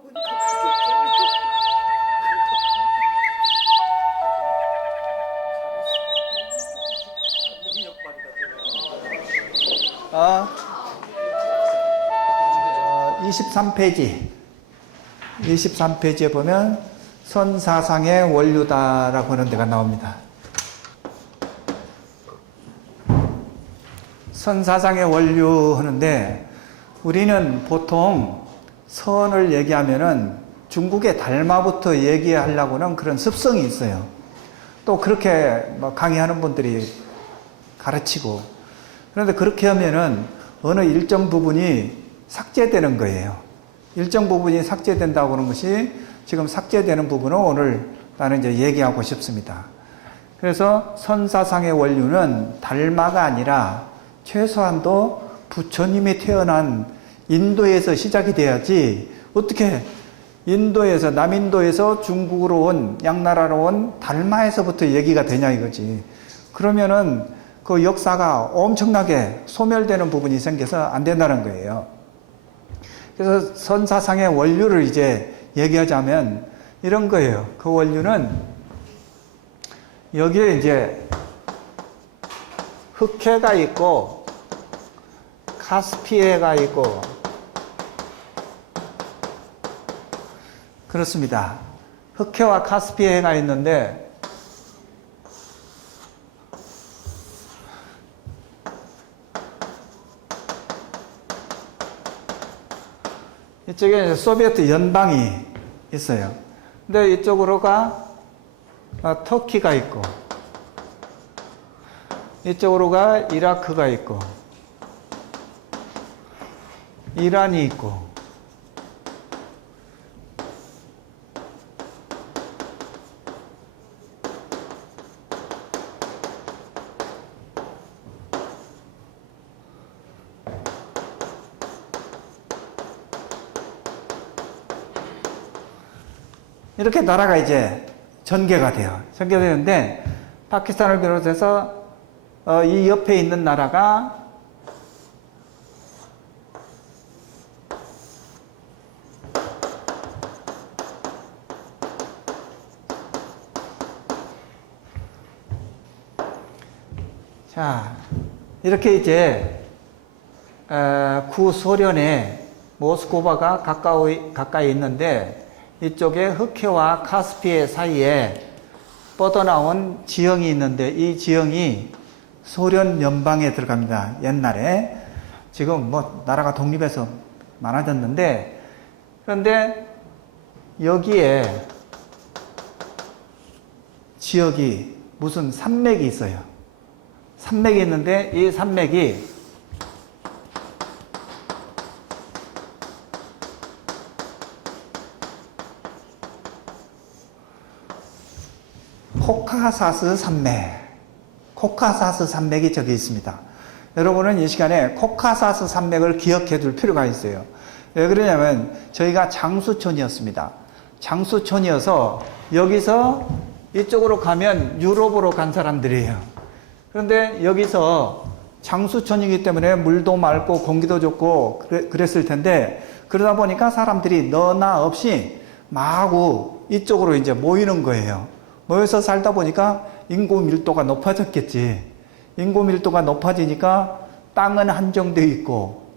보니까 그게 23페이지에 보면 선사상의 원류다라고 하는 데가 나옵니다. 선사상의 원류 하는데 우리는 보통 선을 얘기하면은 중국의 달마부터 얘기하려고는 그런 습성이 있어요. 또 그렇게 강의하는 분들이 가르치고, 그런데 그렇게 하면은 어느 일정 부분이 삭제되는 거예요. 일정 부분이 삭제된다고 하는 것이 지금 삭제되는 부분을 오늘 나는 이제 얘기하고 싶습니다. 그래서 선사상의 원류는 달마가 아니라 최소한도 부처님이 태어난 인도에서 시작이 돼야지, 어떻게 인도에서, 남인도에서 중국으로 온, 양나라로 온 달마에서부터 얘기가 되냐 이거지. 그러면은 그 역사가 엄청나게 소멸되는 부분이 생겨서 안 된다는 거예요. 그래서 선사상의 원류를 이제 얘기하자면 이런 거예요. 그 원류는 여기에 이제 흑해가 있고 카스피해가 있고 그렇습니다. 흑해와 카스피해가 있는데 이쪽에 소비에트 연방이 있어요. 근데 이쪽으로가 터키가 있고, 이쪽으로가 이라크가 있고, 이란이 있고, 이렇게 나라가 이제 전개가 돼요. 전개되는데 파키스탄을 비롯해서 이 옆에 있는 나라가 자, 이렇게 이제 구소련의 모스크바가 가까이 있는데 이쪽에 흑해와 카스피해 사이에 뻗어나온 지형이 있는데 이 지형이 소련 연방에 들어갑니다. 옛날에. 지금 뭐 나라가 독립해서 많아졌는데, 그런데 여기에 지역이 무슨 산맥이 있어요. 산맥이 있는데 이 산맥이 코카사스 산맥이 저기 있습니다. 여러분은 이 시간에 코카사스 산맥을 기억해 둘 필요가 있어요. 왜 그러냐면 저희가 장수촌이었습니다. 장수촌이어서 여기서 이쪽으로 가면 유럽으로 간 사람들이에요. 그런데 여기서 장수촌이기 때문에 물도 맑고 공기도 좋고 그랬을 텐데, 그러다 보니까 사람들이 너나 없이 마구 이쪽으로 이제 모이는 거예요. 모여서 살다 보니까 인구 밀도가 높아졌겠지. 인구 밀도가 높아지니까 땅은 한정되어 있고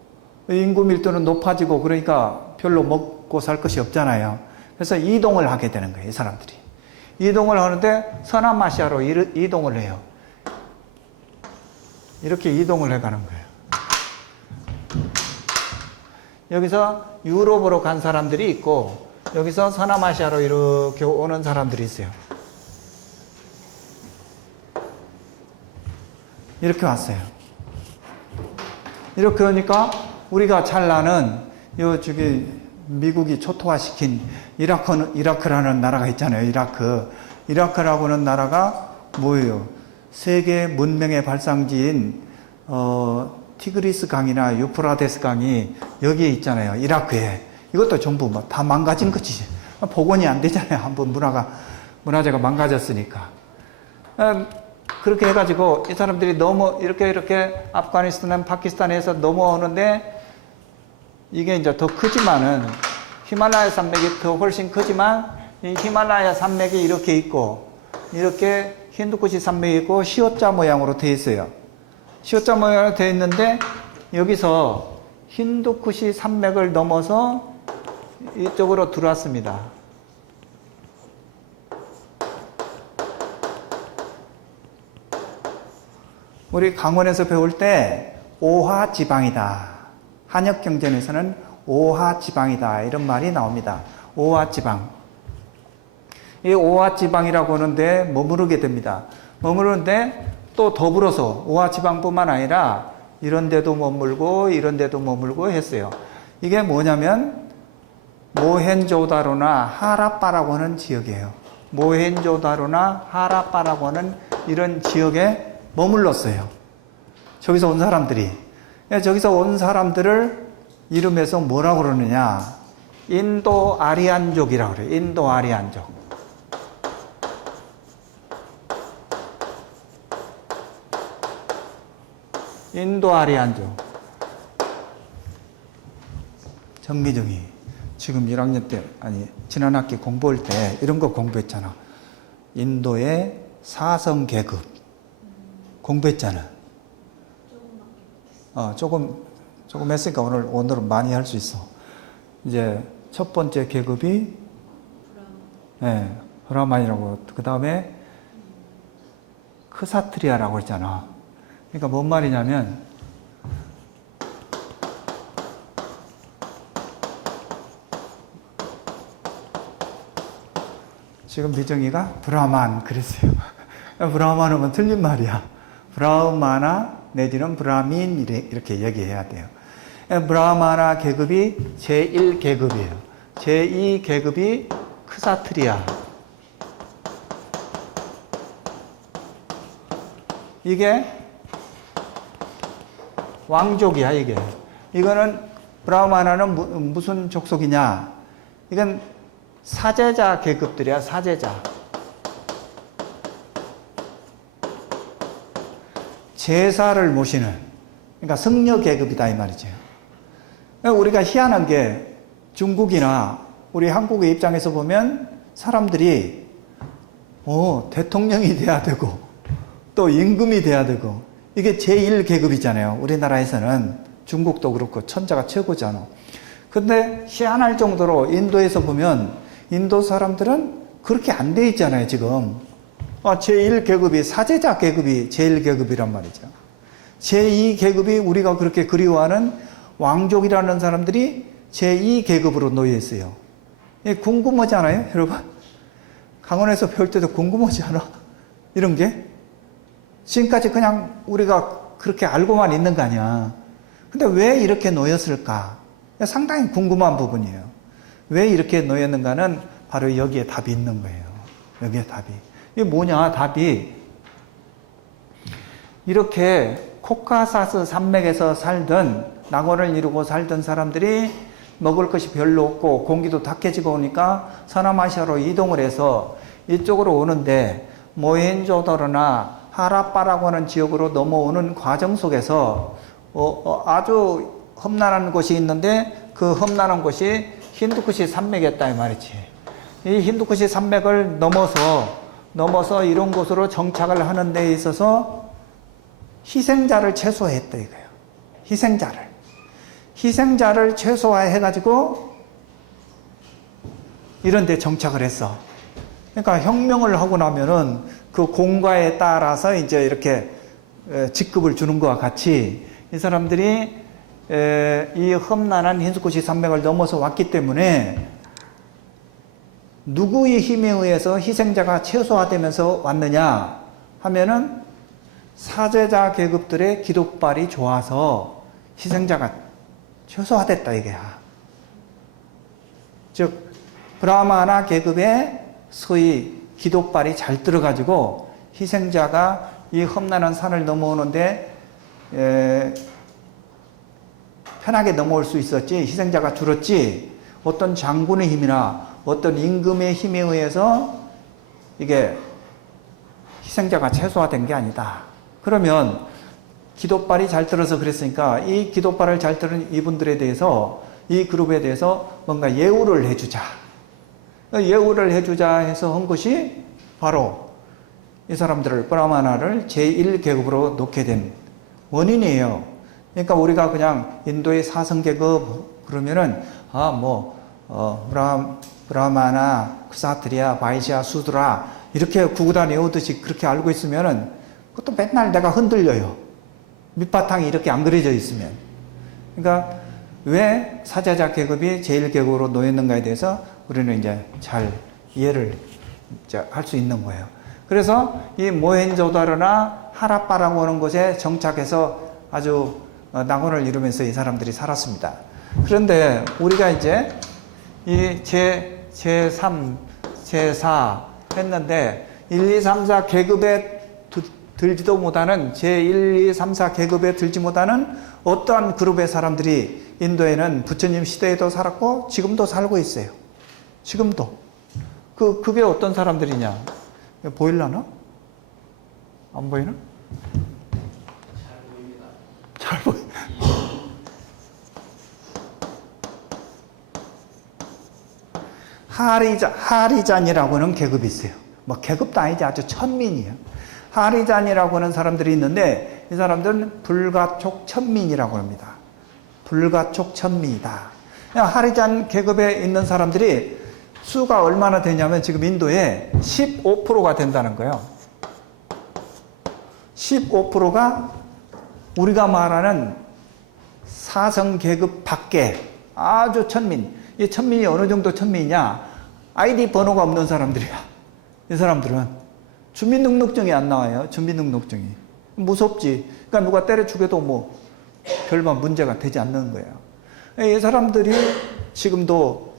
인구 밀도는 높아지고 그러니까 별로 먹고 살 것이 없잖아요. 그래서 이동을 하게 되는 거예요, 이 사람들이. 이동을 하는데 서남아시아로 이동을 해요. 이렇게 이동을 해가는 거예요. 여기서 유럽으로 간 사람들이 있고 여기서 서남아시아로 이렇게 오는 사람들이 있어요. 이렇게 왔어요. 이렇게 오니까 우리가 잘 아는 저기 미국이 초토화시킨 이라크라는 나라가 있잖아요. 이라크라고 하는 나라가 뭐예요? 세계 문명의 발상지인 티그리스 강이나 유프라데스 강이 여기에 있잖아요. 이라크에. 이것도 전부 뭐 다 망가진 거지. 복원이 안 되잖아요. 한번 문화재가 망가졌으니까. 그렇게 해가지고 이 사람들이 이렇게 아프가니스탄, 파키스탄에서 넘어오는데 이게 이제 더 크지만은 히말라야 산맥이 더 훨씬 크지만 이 히말라야 산맥이 이렇게 있고 이렇게 힌두쿠시 산맥이 있고 시옷자 모양으로 되어 있어요. 시옷자 모양으로 되어 있는데 여기서 힌두쿠시 산맥을 넘어서 이쪽으로 들어왔습니다. 우리 강원에서 배울 때 오하지방이다. 한역경전에서는 오하지방이다. 이런 말이 나옵니다. 오하지방. 이 오하지방이라고 하는데 머무르게 됩니다. 머무르는데 또 더불어서 오하지방뿐만 아니라 이런 데도 머물고 이런 데도 머물고 했어요. 이게 뭐냐면 모헨조다로나 하라빠라고 하는 지역이에요. 모헨조다로나 하라빠라고 하는 이런 지역에 머물렀어요. 저기서 온 사람들이. 저기서 온 사람들을 이름에서 뭐라고 그러느냐. 인도 아리안족이라고 그래요. 인도 아리안족. 인도 아리안족. 정미정이 지금 1학년 때, 아니, 지난 학기 공부할 때 이런 거 공부했잖아. 인도의 사성 계급. 공부했잖아. 조금 했으니까 오늘은 많이 할 수 있어. 이제 첫 번째 계급이 브라만이라고, 그 다음에 크사트리아라고 했잖아. 그러니까 뭔 말이냐면 지금 미정이가 브라만 그랬어요. 브라만 하면 틀린 말이야. 브라흐마나 내지는 브라민 이렇게 얘기해야 돼요. 브라흐마나 계급이 제1계급이에요. 제2계급이 크사트리아. 이게 왕족이야, 이게. 이거는 브라흐마나는 무슨 족속이냐? 이건 사제자 계급들이야, 사제자. 제사를 모시는, 그러니까 승려 계급이다 이 말이죠. 우리가 희한한 게 중국이나 우리 한국의 입장에서 보면 사람들이 대통령이 돼야 되고 또 임금이 돼야 되고 이게 제1계급이잖아요. 우리나라에서는 중국도 그렇고 천자가 최고잖아. 근데 희한할 정도로 인도에서 보면 인도 사람들은 그렇게 안 돼 있잖아요, 지금. 제1계급이, 사제자 계급이 제1계급이란 말이죠. 제2계급이 우리가 그렇게 그리워하는 왕족이라는 사람들이 제2계급으로 놓여 있어요. 궁금하지 않아요, 여러분? 강원에서 배울 때도 궁금하지 않아? 이런 게? 지금까지 그냥 우리가 그렇게 알고만 있는 거 아니야. 근데 왜 이렇게 놓였을까? 상당히 궁금한 부분이에요. 왜 이렇게 놓였는가는 바로 여기에 답이 있는 거예요. 여기에 답이. 이게 뭐냐, 답이. 이렇게 코카사스 산맥에서 살던, 낙원을 이루고 살던 사람들이 먹을 것이 별로 없고 공기도 탁해지고 오니까 서남아시아로 이동을 해서 이쪽으로 오는데 모헨조다로나 하라빠라고 하는 지역으로 넘어오는 과정 속에서 아주 험난한 곳이 있는데 그 험난한 곳이 힌두쿠시 산맥이었다 이 말이지. 이 힌두쿠시 산맥을 넘어서 이런 곳으로 정착을 하는 데 있어서 희생자를 최소화했다 이거예요. 희생자를 최소화해가지고 이런 데 정착을 했어. 그러니까 혁명을 하고 나면은 그 공과에 따라서 이제 이렇게 직급을 주는 것과 같이 이 사람들이 이 험난한 힌두쿠시 산맥을 넘어서 왔기 때문에 누구의 힘에 의해서 희생자가 최소화되면서 왔느냐 하면은 사제자 계급들의 기도발이 좋아서 희생자가 최소화됐다 이게야. 즉 브라마나 계급의 소위 기도발이 잘 들어가지고 희생자가 이 험난한 산을 넘어오는데 편하게 넘어올 수 있었지, 희생자가 줄었지, 어떤 장군의 힘이나 어떤 임금의 힘에 의해서 이게 희생자가 최소화된 게 아니다. 그러면 기도발이 잘 들어서 그랬으니까 이 기도발을 잘 들은 이분들에 대해서 이 그룹에 대해서 뭔가 예우를 해주자. 예우를 해주자 해서 한 것이 바로 이 사람들을 브라마나를 제1계급으로 놓게 된 원인이에요. 그러니까 우리가 그냥 인도의 사성계급 그러면은 브라마나, 크사트리아, 바이시아, 수드라 이렇게 구구단 외우듯이 그렇게 알고 있으면은 그것도 맨날 내가 흔들려요. 밑바탕이 이렇게 안 그려져 있으면. 그러니까 왜 사제자 계급이 제1계급으로 놓였는가에 대해서 우리는 이제 잘 이해를 할 수 있는 거예요. 그래서 이 모헨조다르나 하라빠라고 하는 곳에 정착해서 아주 낙원을 이루면서 이 사람들이 살았습니다. 그런데 우리가 이제 이 제3, 제4 했는데 1, 2, 3, 4 계급에 들지도 못하는 제1, 2, 3, 4 계급에 들지 못하는 어떠한 그룹의 사람들이 인도에는 부처님 시대에도 살았고 지금도 살고 있어요. 지금도. 그게 어떤 사람들이냐? 보일라나? 안 보이나? 잘 보입니다. 하리잔이라고 하는 계급이 있어요. 뭐 계급도 아니지 아주 천민이에요. 하리잔이라고 하는 사람들이 있는데 이 사람들은 불가촉 천민이라고 합니다. 불가촉 천민이다. 하리잔 계급에 있는 사람들이 수가 얼마나 되냐면 지금 인도에 15%가 된다는 거예요. 15%가 우리가 말하는 사성 계급 밖에 아주 천민. 이 천민이 어느 정도 천민이냐? 아이디 번호가 없는 사람들이야. 이 사람들은 주민등록증이 안 나와요. 주민등록증이 무섭지. 그러니까 누가 때려 죽여도 뭐 별반 문제가 되지 않는 거예요. 이 사람들이 지금도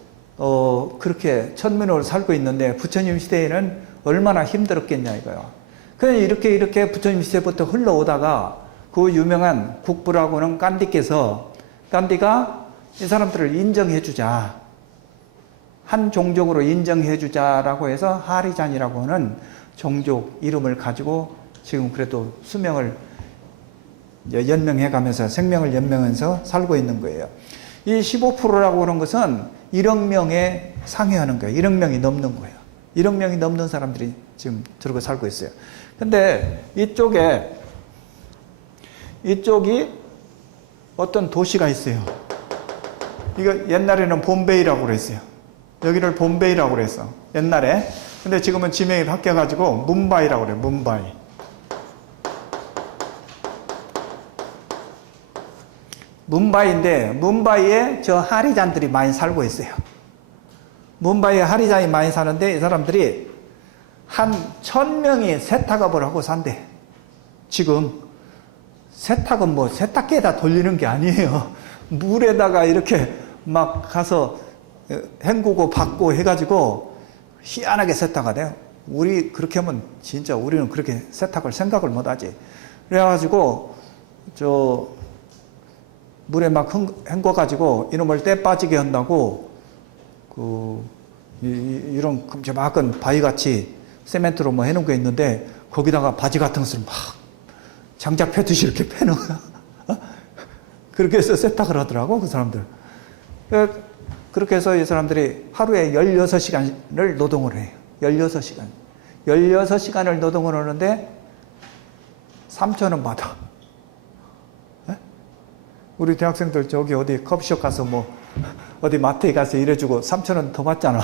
그렇게 천민으로 살고 있는데 부처님 시대에는 얼마나 힘들었겠냐 이거요. 그냥 이렇게 부처님 시대부터 흘러오다가 그 유명한 국부라고는 깐디가 이 사람들을 인정해주자. 한 종족으로 인정해주자라고 해서 하리잔이라고 하는 종족 이름을 가지고 지금 그래도 수명을 연명해가면서 생명을 연명하면서 살고 있는 거예요. 이 15%라고 하는 것은 1억 명에 상회하는 거예요. 1억 명이 넘는 거예요. 1억 명이 넘는 사람들이 지금 저러고 살고 있어요. 근데 이쪽이 어떤 도시가 있어요. 이거 옛날에는 봄베이라고 그랬어요. 여기를 봄베이라고 그랬어. 옛날에. 근데 지금은 지명이 바뀌어가지고 뭄바이라고 그래요. 뭄바이. 뭄바이인데 뭄바이에 저 하리잔들이 많이 살고 있어요. 뭄바이에 하리잔이 많이 사는데 이 사람들이 한 1000명이 세탁업을 하고 산대. 지금 세탁은 뭐 세탁기에다 돌리는 게 아니에요. 물에다가 이렇게 막 가서 헹구고 받고 해가지고 희한하게 세탁하대요. 우리 그렇게 하면 진짜 우리는 그렇게 세탁을 생각을 못하지. 그래가지고 저 물에 막 헹궈가지고 이놈을 때 빠지게 한다고 이런 큼지막한 바위같이 세멘트로 뭐 해놓은 게 있는데 거기다가 바지 같은 것을 막 장작 패듯이 이렇게 패는 거야. 그렇게 해서 세탁을 하더라고 그 사람들. 그렇게 해서 이 사람들이 하루에 16시간을 노동을 해요. 16시간. 16시간을 노동을 하는데 3,000원 받아. 우리 대학생들 저기 어디 커피숍 가서 뭐 어디 마트에 가서 일해주고 3,000원 더 받잖아.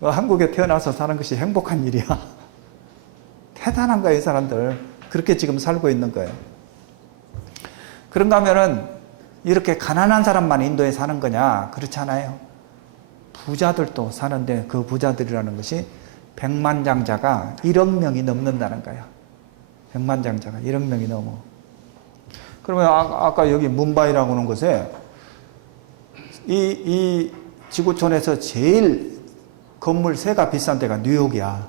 한국에 태어나서 사는 것이 행복한 일이야. 대단한 거야 이 사람들. 그렇게 지금 살고 있는 거예요. 그런가 하면은 이렇게 가난한 사람만 인도에 사는 거냐? 그렇지 않아요. 부자들도 사는데 그 부자들이라는 것이 백만장자가 1억 명이 넘는다는 거예요. 백만장자가 1억 명이 넘어. 그러면 아까 여기 뭄바이라고 하는 곳에 이 지구촌에서 제일 건물세가 비싼 데가 뉴욕이야.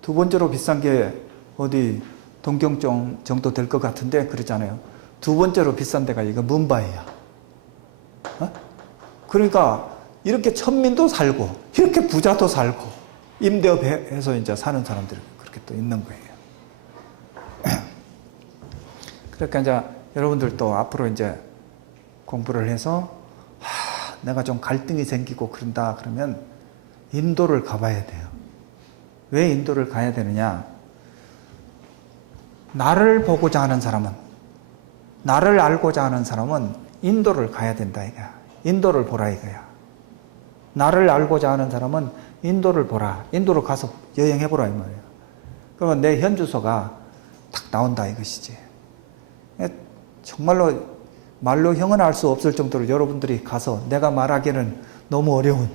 두 번째로 비싼 게 어디 동경정 정도 될 것 같은데 그러잖아요. 두 번째로 비싼 데가 이거 뭄바이야. 그러니까 이렇게 천민도 살고 이렇게 부자도 살고 임대업해서 이제 사는 사람들이 그렇게 또 있는 거예요. 그러니까 이제 여러분들도 앞으로 이제 공부를 해서 내가 좀 갈등이 생기고 그런다 그러면 인도를 가봐야 돼요. 왜 인도를 가야 되느냐? 나를 보고자 하는 사람은, 나를 알고자 하는 사람은 인도를 가야 된다 이거야. 인도를 보라 이거야. 나를 알고자 하는 사람은 인도를 보라. 인도로 가서 여행해보라 이 말이에요. 그러면 내 현주소가 딱 나온다 이것이지. 정말로 말로 형언할 수 없을 정도로 여러분들이 가서 내가 말하기에는 너무 어려운,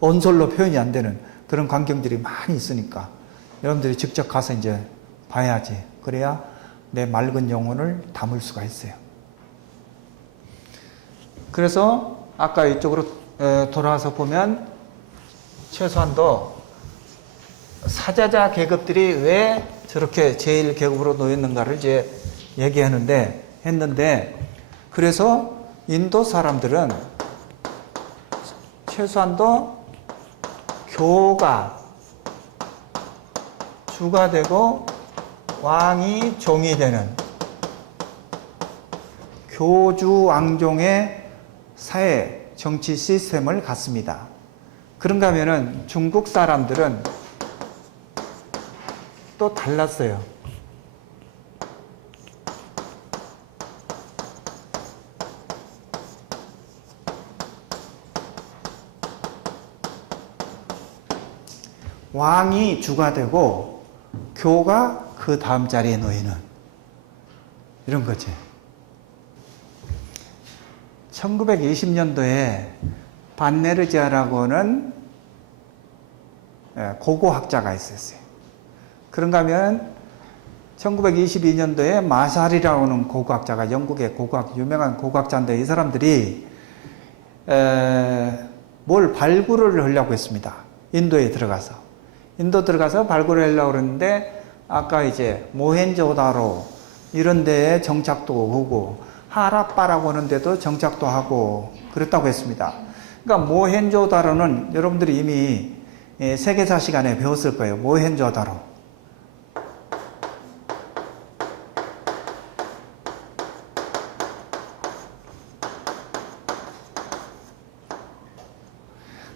언설로 표현이 안 되는 그런 광경들이 많이 있으니까 여러분들이 직접 가서 이제 봐야지. 그래야 내 맑은 영혼을 담을 수가 있어요. 그래서 아까 이쪽으로 돌아와서 보면 최소한도 사자자 계급들이 왜 저렇게 제일 계급으로 놓였는가를 이제 했는데 그래서 인도 사람들은 최소한도 교가 주가 되고 왕이 종이 되는 교주 왕종의 사회 정치 시스템을 갖습니다. 그런가 하면은 중국 사람들은 또 달랐어요. 왕이 주가 되고 교가 그 다음 자리에 놓이는 이런 거지. 1920년도에 반네르지아라고 하는 고고학자가 있었어요. 그런가 하면 1922년도에 마샬이라고 하는 고고학자가 영국의 유명한 고고학자인데 이 사람들이 뭘 발굴을 하려고 했습니다. 인도에 들어가서 발굴을 하려고 그러는데 아까 이제 모헨조다로 이런 데에 정착도 하고 하라빠라고 하는 데도 정착도 하고 그랬다고 했습니다. 그러니까 모헨조다로는 여러분들이 이미 세계사 시간에 배웠을 거예요. 모헨조다로.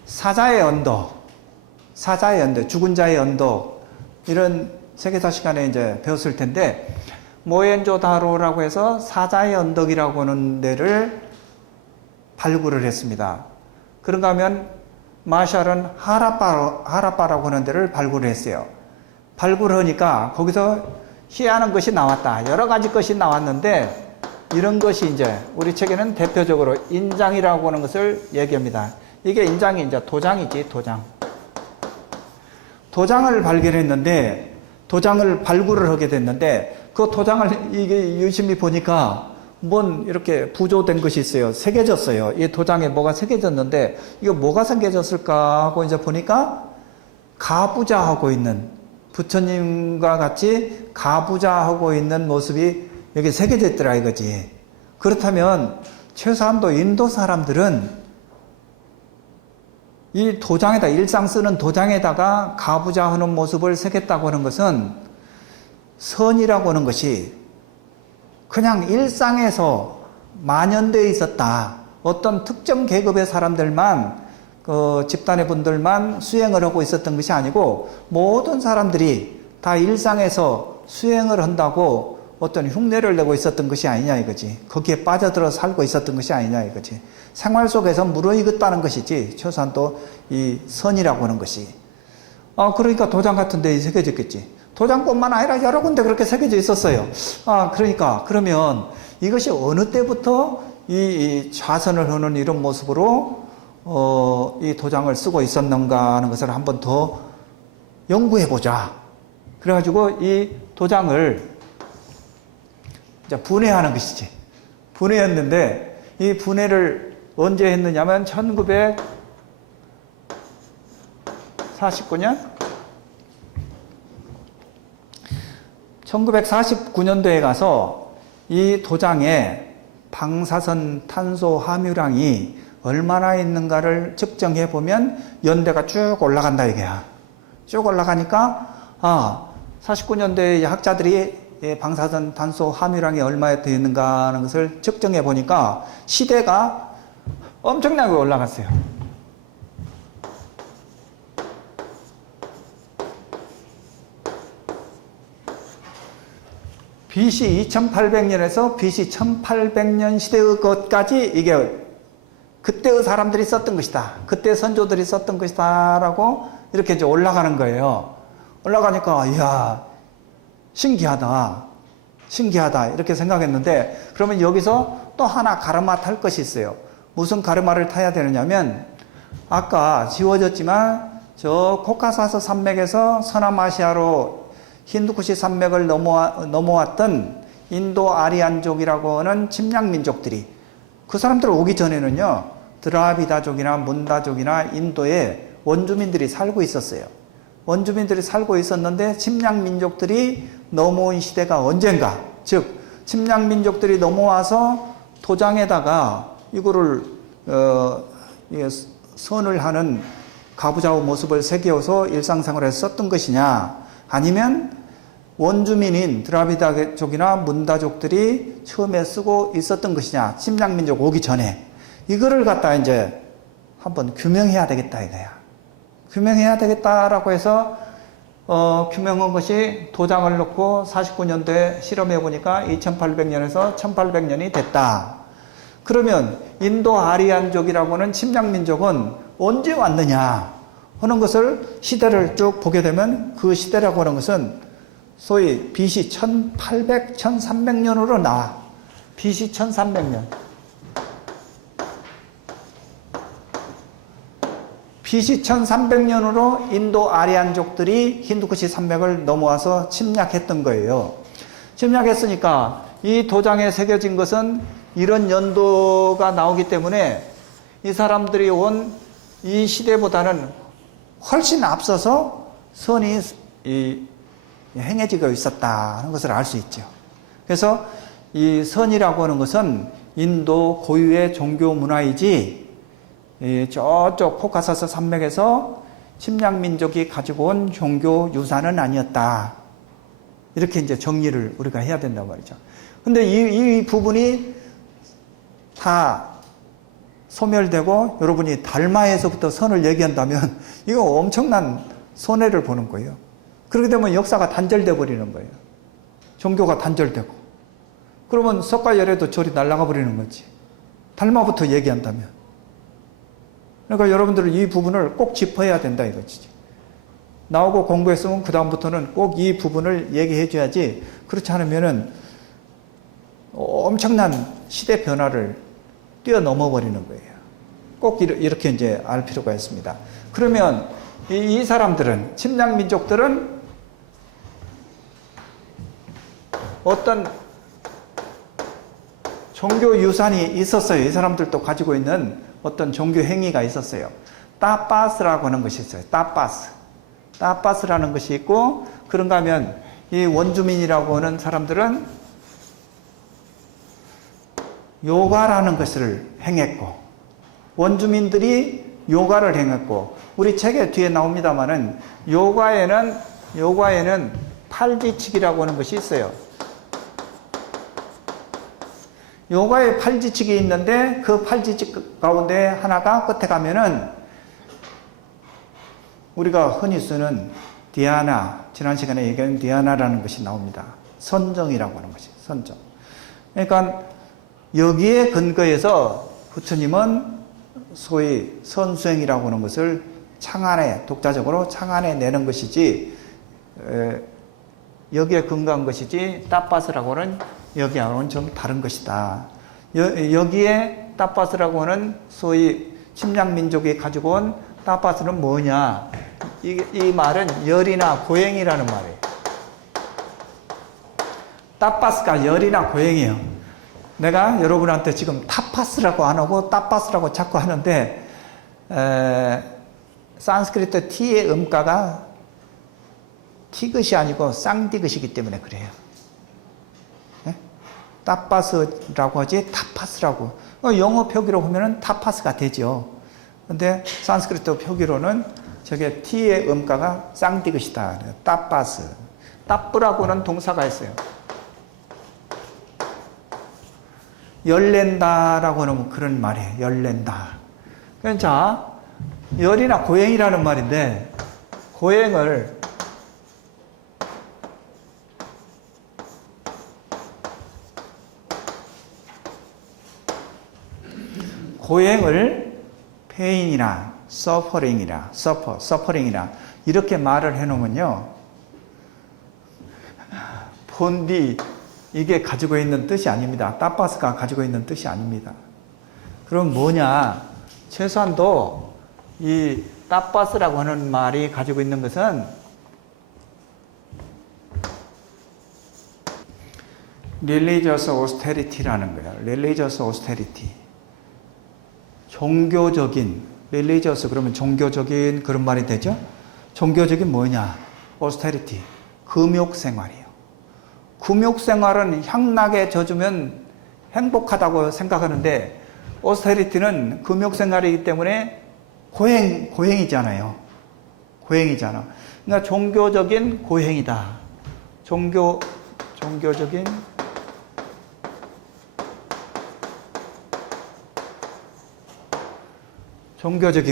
사자의 언덕, 죽은 자의 언덕, 이런 세계사 시간에 이제 배웠을 텐데, 모헨조다로라고 해서 사자의 언덕이라고 하는 데를 발굴을 했습니다. 그런가 하면, 마샬은 하라빠라고 하는 데를 발굴을 했어요. 발굴하니까 거기서 희한한 것이 나왔다. 여러 가지 것이 나왔는데, 이런 것이 이제 우리 책에는 대표적으로 인장이라고 하는 것을 얘기합니다. 이게 인장이 이제 도장이지, 도장. 도장을 발견했는데, 도장을 발굴을 하게 됐는데, 그 도장을 이게 유심히 보니까, 뭔 이렇게 부조된 것이 있어요. 새겨졌어요. 이 도장에 뭐가 새겨졌는데, 이거 뭐가 새겨졌을까 하고 이제 보니까, 가부좌하고 있는, 부처님과 같이 가부좌하고 있는 모습이 여기 새겨져 있더라 이거지. 그렇다면, 최소한도 인도 사람들은 이 도장에다, 일상 쓰는 도장에다가 가부좌 하는 모습을 새겼다고 하는 것은 선이라고 하는 것이 그냥 일상에서 만연되어 있었다. 어떤 특정 계급의 사람들만, 집단의 분들만 수행을 하고 있었던 것이 아니고 모든 사람들이 다 일상에서 수행을 한다고 어떤 흉내를 내고 있었던 것이 아니냐 이거지. 거기에 빠져들어 살고 있었던 것이 아니냐 이거지. 생활 속에서 무르익었다는 것이지. 최소한도 이 선이라고 하는 것이. 그러니까 도장 같은 데 새겨졌겠지. 도장뿐만 아니라 여러 군데 그렇게 새겨져 있었어요. 그러면 이것이 어느 때부터 이 좌선을 하는 이런 모습으로 이 도장을 쓰고 있었는가 하는 것을 한번 더 연구해 보자. 그래가지고 이 도장을 이제 분해하는 것이지. 분해했는데 이 분해를 언제 했느냐면 1949년도에 가서 이 도장에 방사선 탄소 함유량이 얼마나 있는가를 측정해 보면 연대가 쭉 올라간다 이게야. 쭉 올라가니까 49년도에 학자들이 이 방사선 탄소 함유량이 얼마에 되어 있는가 하는 것을 측정해 보니까 시대가 엄청나게 올라갔어요. BC 2800년에서 BC 1800년 시대의 것까지 이게 그때의 사람들이 썼던 것이다. 그때 선조들이 썼던 것이다. 라고 이렇게 이제 올라가는 거예요. 올라가니까, 이야, 신기하다. 신기하다. 이렇게 생각했는데, 그러면 여기서 또 하나 가르마 탈 것이 있어요. 무슨 가르마를 타야 되느냐면, 아까 지워졌지만, 저 코카사스 산맥에서 서남아시아로 힌두쿠시 산맥을 넘어왔던 인도 아리안족이라고 하는 침략민족들이 그 사람들 오기 전에는요, 드라비다족이나 문다족이나 인도에 원주민들이 살고 있었어요. 원주민들이 살고 있었는데 침략민족들이 넘어온 시대가 언젠가, 즉 침략민족들이 넘어와서 도장에다가 이거를 선을 하는 가부좌우 모습을 새겨서 일상생활에 썼던 것이냐, 아니면 원주민인 드라비다족이나 문다족들이 처음에 쓰고 있었던 것이냐, 침략민족 오기 전에. 이거를 갖다 이제 한번 규명해야 되겠다 이거야. 규명해야 되겠다라고 해서 규명한 것이 도장을 놓고 49년도에 실험해 보니까 2800년에서 1800년이 됐다. 그러면 인도 아리안족이라고 하는 침략민족은 언제 왔느냐 하는 것을 시대를 쭉 보게 되면 그 시대라고 하는 것은 소위 BC 1800, 1300년으로 나와. BC 1300년. BC 1300년으로 인도 아리안족들이 힌두쿠시 산맥을 넘어와서 침략했던 거예요. 침략했으니까 이 도장에 새겨진 것은 이런 연도가 나오기 때문에 이 사람들이 온 이 시대보다는 훨씬 앞서서 선이 행해지고 있었다는 것을 알 수 있죠. 그래서 이 선이라고 하는 것은 인도 고유의 종교 문화이지 저쪽 코카사스 산맥에서 침략민족이 가지고 온 종교 유산은 아니었다. 이렇게 이제 정리를 우리가 해야 된단 말이죠. 근데 이 부분이 다 소멸되고 여러분이 달마에서부터 선을 얘기한다면 이거 엄청난 손해를 보는 거예요. 그렇게 되면 역사가 단절돼 버리는 거예요. 종교가 단절되고. 그러면 석가열애도 절이 날아가 버리는 거지. 달마부터 얘기한다면. 그러니까 여러분들은 이 부분을 꼭 짚어야 된다 이거지. 나오고 공부했으면 그 다음부터는 꼭 이 부분을 얘기해 줘야지. 그렇지 않으면은 엄청난 시대 변화를 뛰어넘어 버리는 거예요. 꼭 이렇게 이제 알 필요가 있습니다. 그러면 이 사람들은, 침략민족들은 어떤 종교 유산이 있었어요. 이 사람들도 가지고 있는 어떤 종교 행위가 있었어요. 따빠스라고 하는 것이 있어요. 따빠스. 따빠스라는 것이 있고, 그런가 하면 이 원주민이라고 하는 사람들은 요가라는 것을 행했고, 원주민들이 요가를 행했고, 우리 책에 뒤에 나옵니다만은 요가에는 팔지치기라고 하는 것이 있어요. 요가에 팔지치기 있는데 그 팔지치기 가운데 하나가 끝에 가면은 우리가 흔히 쓰는 디아나, 지난 시간에 얘기한 디아나라는 것이 나옵니다. 선정이라고 하는 것이, 선정. 그러니까 여기에 근거해서 부처님은 소위 선수행이라고 하는 것을 독자적으로 창안해 내는 것이지, 여기에 근거한 것이지, 따빠스라고는 여기하고는 좀 다른 것이다. 여기에 따빠스라고 하는 소위 침략민족이 가지고 온 따빠스는 뭐냐? 이 말은 열이나 고행이라는 말이에요. 따빠스가 열이나 고행이에요. 내가 여러분한테 지금 타파스라고 안 하고 따빠스라고 자꾸 하는데, 산스크리트 T의 음가가 티긋이 아니고 쌍디긋이기 때문에 그래요. 네? 따빠스라고 하지 타파스라고. 영어 표기로 보면은 타파스가 되죠. 근데 산스크리트 표기로는 저게 T의 음가가 쌍디긋이다. 따빠스. 따뿌라고는 동사가 있어요. 열낸다라고 하는 그런 말이에요. 열낸다. 그러니까 자, 열이나 고행이라는 말인데, 고행을 pain이나 suffering이나 이렇게 말을 해놓으면요, 폰디 이게 가지고 있는 뜻이 아닙니다. 따파스가 가지고 있는 뜻이 아닙니다. 그럼 뭐냐? 최소한도 이 따파스라고 하는 말이 가지고 있는 것은 religious austerity라는 거예요. religious austerity. 종교적인, religious 그러면 종교적인 그런 말이 되죠? 종교적인 뭐냐? austerity. 금욕 생활이에요. 금욕 생활은 향락에 젖으면 행복하다고 생각하는데, auterity는 금욕 생활이기 때문에 고행이잖아요. 고행이잖아. 그러니까 종교적인 고행이다. 종교적인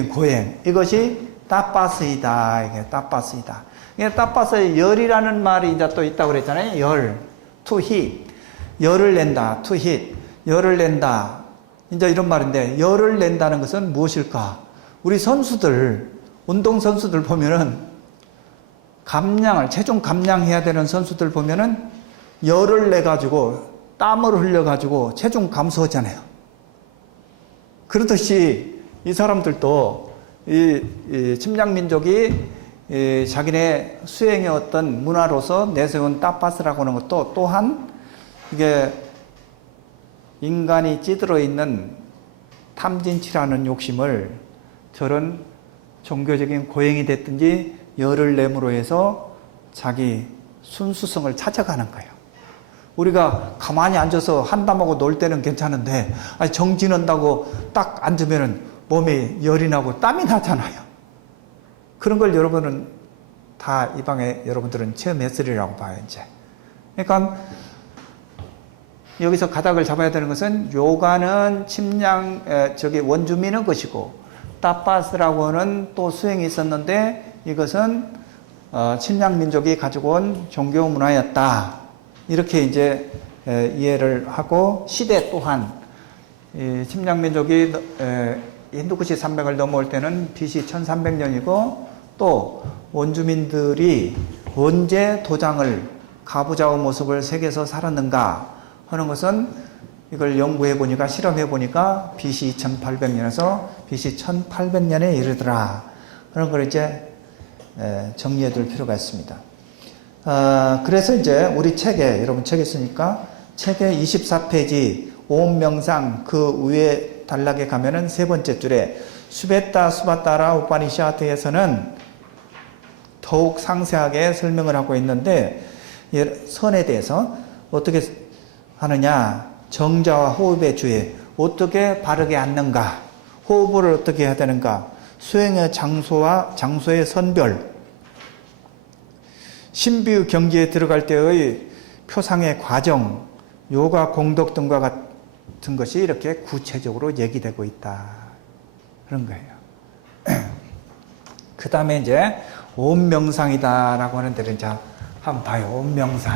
고행. 이것이 따파스이다. 이게 따파스이다. 이게 따파스의 열이라는 말이 이제 또 있다고 그랬잖아요. 열. to heat. 열을 낸다. to heat. 열을 낸다. 이제 이런 말인데, 열을 낸다는 것은 무엇일까? 우리 선수들, 운동선수들 보면은 체중 감량해야 되는 선수들 보면은 열을 내가지고 땀을 흘려가지고 체중 감소하잖아요. 그렇듯이 이 사람들도 이 침략민족이 자기네 수행의 어떤 문화로서 내세운 따파스라고 하는 것도 또한 이게 인간이 찌들어 있는 탐진치라는 욕심을 저런 종교적인 고행이 됐든지 열을 내므로 해서 자기 순수성을 찾아가는 거예요. 우리가 가만히 앉아서 한담하고 놀 때는 괜찮은데, 정진한다고 딱 앉으면은 몸에 열이 나고 땀이 나잖아요. 그런 걸 여러분은 다 이 방에 여러분들은 체험했으리라고 봐요, 이제. 그러니까 여기서 가닥을 잡아야 되는 것은 요가는 원주민의 것이고, 따파스라고 하는 또 수행이 있었는데 이것은 침략민족이 가지고 온 종교 문화였다. 이렇게 이제 이해를 하고, 시대 또한 침략민족이 힌두쿠시 산맥을 넘어올 때는 BC 1300년이고, 또 원주민들이 언제 도장을, 가부좌의 모습을 새겨서 살았는가 하는 것은 이걸 연구해 보니까, 실험해 보니까 BC 2800년에서 BC 1800년에 이르더라. 그런 걸 이제 정리해 둘 필요가 있습니다. 그래서 이제 우리 책에, 여러분 책에 있으니까 책의 24페이지 오옴명상 그 위에 단락에 가면은 세 번째 줄에 수베타 수바타라 우파니샤트에서는 더욱 상세하게 설명을 하고 있는데, 선에 대해서 어떻게 하느냐, 정자와 호흡의 주의, 어떻게 바르게 앉는가, 호흡을 어떻게 해야 되는가, 수행의 장소의 선별, 신비의 경지에 들어갈 때의 표상의 과정, 요가 공덕 등과 같은 것이 이렇게 구체적으로 얘기되고 있다. 그런 거예요. 그 다음에 이제 옴명상이다라고 하는 데는, 자, 한번 봐요. 옴명상.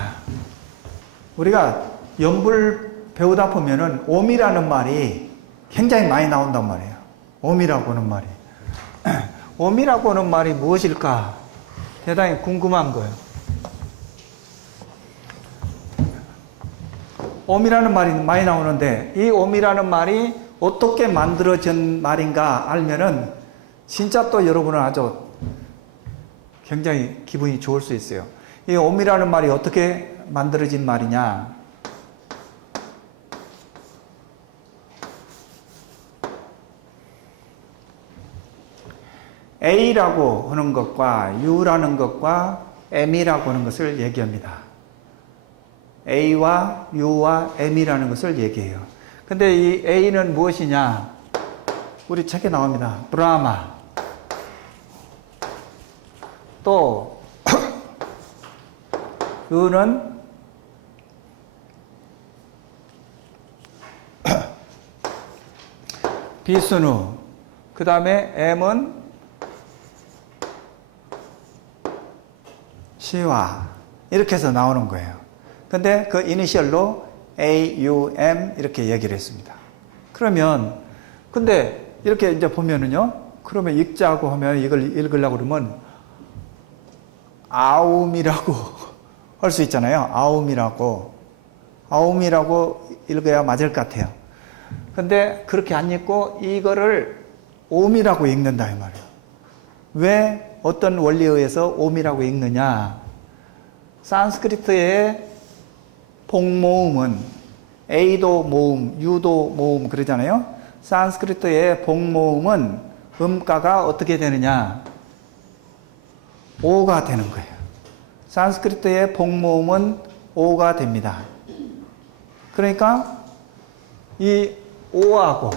우리가 연불 배우다 보면은 옴이라는 말이 굉장히 많이 나온단 말이에요. 옴이라고 하는 말이. 옴이라고 하는 말이 무엇일까? 대단히 궁금한 거예요. 옴이라는 말이 많이 나오는데, 이 옴이라는 말이 어떻게 만들어진 말인가 알면은 진짜 또 여러분은 아주 굉장히 기분이 좋을 수 있어요. 이 옴이라는 말이 어떻게 만들어진 말이냐? A라고 하는 것과 U라는 것과 M이라고 하는 것을 얘기합니다. A와 U와 M이라는 것을 얘기해요. 근데 이 A는 무엇이냐? 우리 책에 나옵니다. 브라마. 또 U는 비순우. 그 다음에 M은 시와. 이렇게 해서 나오는 거예요. 근데 그 이니셜로 A, U, M 이렇게 얘기를 했습니다. 그러면, 근데 이렇게 이제 보면은요, 그러면 읽자고 하면 이걸 읽으려고 그러면 아움이라고 할 수 있잖아요. 아움이라고 읽어야 맞을 것 같아요. 근데 그렇게 안 읽고 이거를 옴이라고 읽는다 이 말이에요. 왜 어떤 원리에 의해서 옴이라고 읽느냐? 산스크리트의 복모음은 A도 모음, U도 모음 그러잖아요. 산스크리트의 복모음은 음가가 어떻게 되느냐? 오가 되는 거예요. 산스크리트의 복모음은 오가 됩니다. 그러니까 이 오하고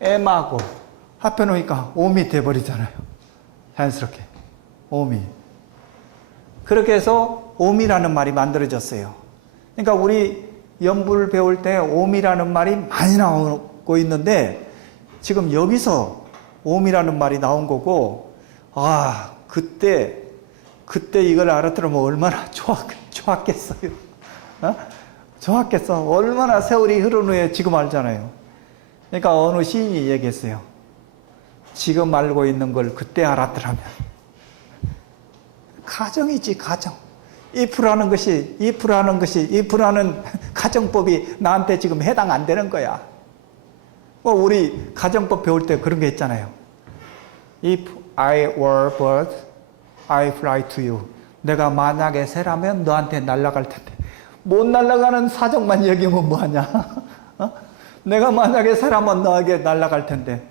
M하고 합해놓으니까 옴이 돼버리잖아요. 자연스럽게. 옴이. 그렇게 해서 옴이라는 말이 만들어졌어요. 그러니까 우리 연불 배울 때 옴이라는 말이 많이 나오고 있는데 지금 여기서 옴이라는 말이 나온 거고, 아, 그때 이걸 알았더라면 얼마나 좋았겠어요. 어? 좋았겠어. 얼마나 세월이 흐른 후에 지금 알잖아요. 그러니까 어느 시인이 얘기했어요. 지금 알고 있는 걸 그때 알았더라면. 가정이지, 가정. if라는 가정법이 나한테 지금 해당 안 되는 거야. 뭐 우리 가정법 배울 때 그런 게 있잖아요. If I were a bird, I fly to you. 내가 만약에 새라면 너한테 날아갈 텐데. 못 날아가는 사정만 얘기하면 뭐하냐? 어? 내가 만약에 새라면 너에게 날아갈 텐데.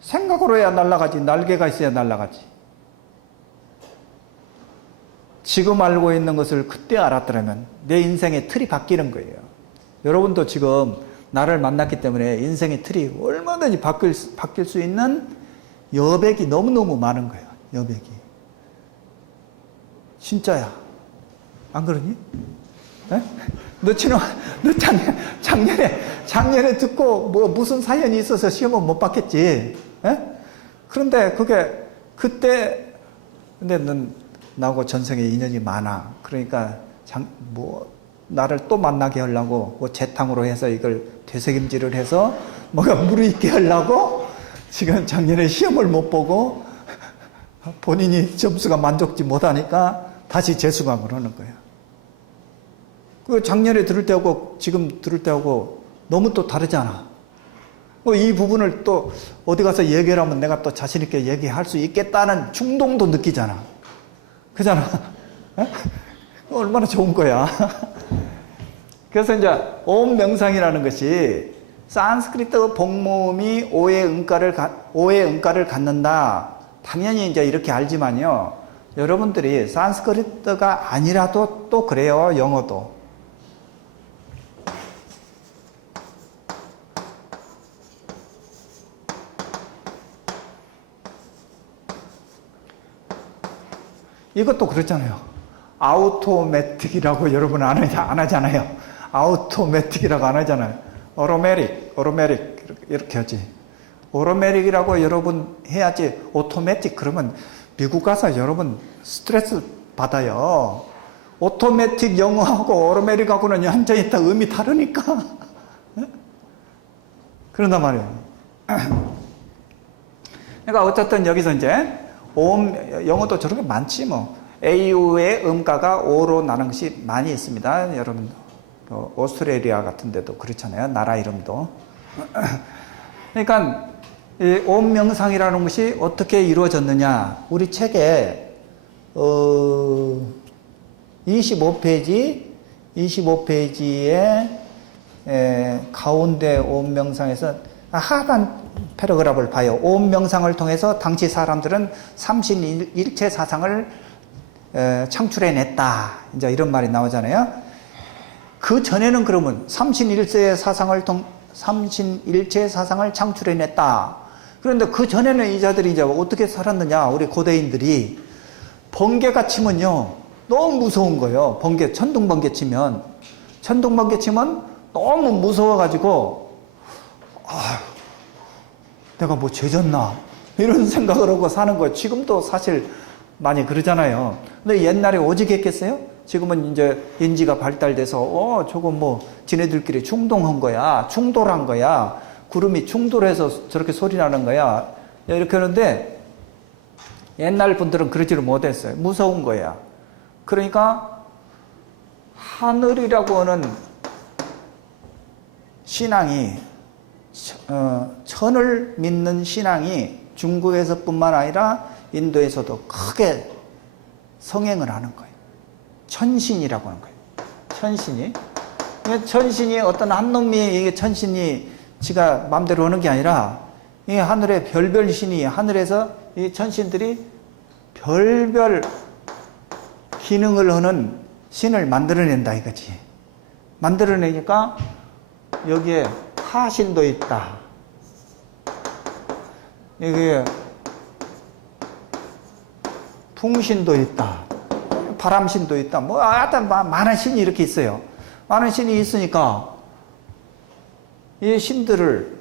생각으로 해야 날아가지. 날개가 있어야 날아가지. 지금 알고 있는 것을 그때 알았더라면 내 인생의 틀이 바뀌는 거예요. 여러분도 지금 나를 만났기 때문에 인생의 틀이 얼마든지 바뀔 수 있는 여백이 너무너무 많은 거예요. 여백이. 진짜야. 안 그러니? 에? 너 작년에 듣고 뭐 무슨 사연이 있어서 시험은 못 봤겠지. 에? 그런데 근데 넌 나하고 전생에 인연이 많아. 그러니까 나를 또 만나게 하려고 뭐 재탕으로 해서 이걸 되새김질을 해서 뭐가 무르익게 하려고 지금 작년에 시험을 못 보고 본인이 점수가 만족지 못하니까 다시 재수강을 하는 거야. 그 작년에 들을 때하고 지금 들을 때하고 너무 또 다르잖아. 이 부분을 또 어디 가서 얘기를 하면 내가 또 자신 있게 얘기할 수 있겠다는 충동도 느끼잖아. 그잖아. 얼마나 좋은 거야. 그래서 이제 옴 명상이라는 것이 산스크리트 복모음이 오의 음가를 갖는다. 당연히 이제 이렇게 알지만요. 여러분들이 산스크리트가 아니라도 또 그래요. 영어도. 이것도 그렇잖아요. 아우토매틱이라고 여러분 안 하잖아요. 아우토매틱이라고 안 하잖아요. 오토매틱 이렇게 하지. 오토매틱이라고 여러분 해야지. 오토매틱 그러면 미국 가서 여러분 스트레스 받아요. 오토매틱 영어하고 오토매틱하고는 완전히 있다 의미 다르니까. 그런단 말이에요. 그러니까 어쨌든 여기서 이제 영어도 저렇게 많지 뭐. AU의 음가가 O로 나는 것이 많이 있습니다. 여러분 오스트레일리아 같은 데도 그렇잖아요. 나라 이름도. 그러니까 이 옴 명상이라는 것이 어떻게 이루어졌느냐. 우리 책에 25페이지에 가운데 옴 명상에서 하단 패러그래프를 봐요. 옴 명상을 통해서 당시 사람들은 삼신일체 사상을 창출해냈다. 이제 이런 말이 나오잖아요. 그 전에는 그러면 삼신일체 사상을 창출해냈다. 그런데 그 전에는 이 자들이 이제 어떻게 살았느냐. 우리 고대인들이 번개가 치면요. 너무 무서운 거예요. 천둥번개 치면 너무 무서워가지고 내가 뭐 죄졌나? 이런 생각을 하고 사는 거예요. 지금도 사실 많이 그러잖아요. 근데 옛날에 오직 했겠어요? 지금은 이제 인지가 발달돼서, 저거 뭐, 지네들끼리 충동한 거야. 충돌한 거야. 구름이 충돌해서 저렇게 소리 나는 거야. 이렇게 하는데, 옛날 분들은 그러지를 못했어요. 무서운 거야. 그러니까, 하늘이라고 하는 신앙이, 천을 믿는 신앙이 중국에서뿐만 아니라 인도에서도 크게 성행을 하는 거예요. 천신이라고 하는 거예요. 천신이. 천신이 어떤 한 놈이 이게 천신이 지가 마음대로 하는 게 아니라 이 하늘의 별별 신이 하늘에서 이 천신들이 별별 기능을 하는 신을 만들어낸다 이거지. 만들어내니까 여기에 화신도 있다. 여기에 풍신도 있다. 바람신도 있다. 뭐, 하여튼 많은 신이 이렇게 있어요. 많은 신이 있으니까, 이 신들을,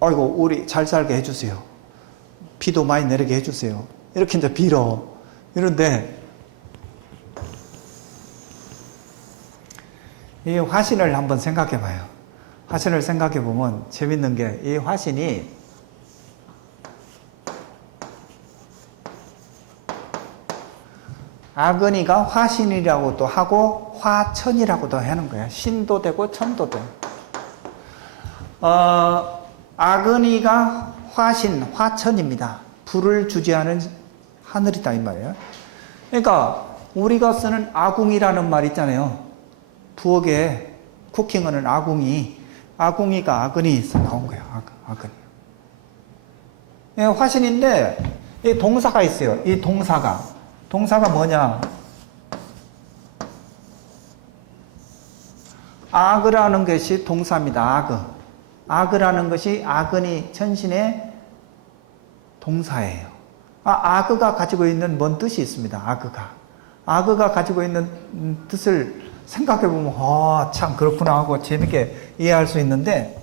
아이고, 우리 잘 살게 해주세요. 비도 많이 내리게 해주세요. 이렇게 이제 빌어. 이런데, 이 화신을 한번 생각해 봐요. 화신을 생각해 보면 재밌는 게, 이 화신이 아그니가 화신이라고도 하고 화천이라고도 하는 거야. 신도 되고 천도 돼. 아그니가 화신, 화천입니다. 불을 주재하는 하늘이다 이 말이에요. 그러니까 우리가 쓰는 아궁이라는 말 있잖아요. 부엌에 쿠킹하는 아궁이가 아그니에서 나온 거예요. 아그니. 예, 화신인데 이 동사가 있어요. 이 동사가 뭐냐? 아그라는 것이 동사입니다. 아그라는 것이 아그니 천신의 동사예요. 아그가 가지고 있는 뭔 뜻이 있습니다. 아그가 가지고 있는 뜻을 생각해 보면 참 그렇구나 하고 재밌게 이해할 수 있는데